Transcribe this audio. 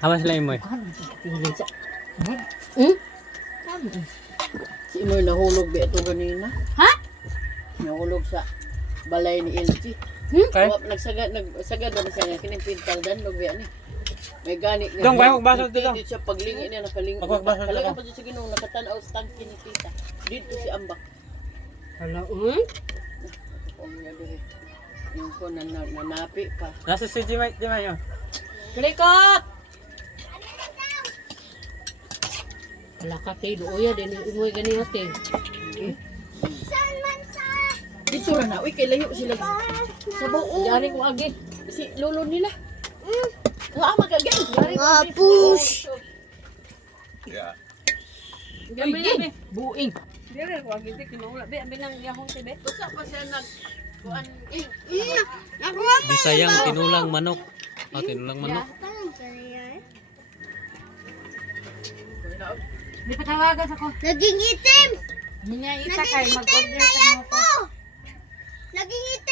Hamas lang mo. Si Imoy nahulog ba ito ganina? Ha? Nahulog sa balay ni Elsie. Okay. Nagsagad na siya kining pintal dan log ba ni. May gani nga. Dong, bayog baso dito. Dito siya paglingi niya nakalingi. Bagwag baso dito. Talaga pa siya Ginoo nakatanaw sa tangke ni tita. Dito si Ambak. Hala, Oh niya diri. Yung ko nanapi pa. Nasa si Jimay yun. Kalikot! Hala ka, Tilo. Uya, din imoy ganito, Tilo. Dito ra na. Uy, kay layo sila. Sa buo. Dari ko agi. Si lolo nila. Nga magagay. Push. Gabi na, be. Buing. Dire ko agiti kinula be abi nang yahong tibe. Usa pa siya nag kuan Bisayang tinulang manok. Oh, tinulang manok. Di patawagan ako. Naging itim. Minya ita Naging kay itim mag-order na ka yan mo. po. Naging itim.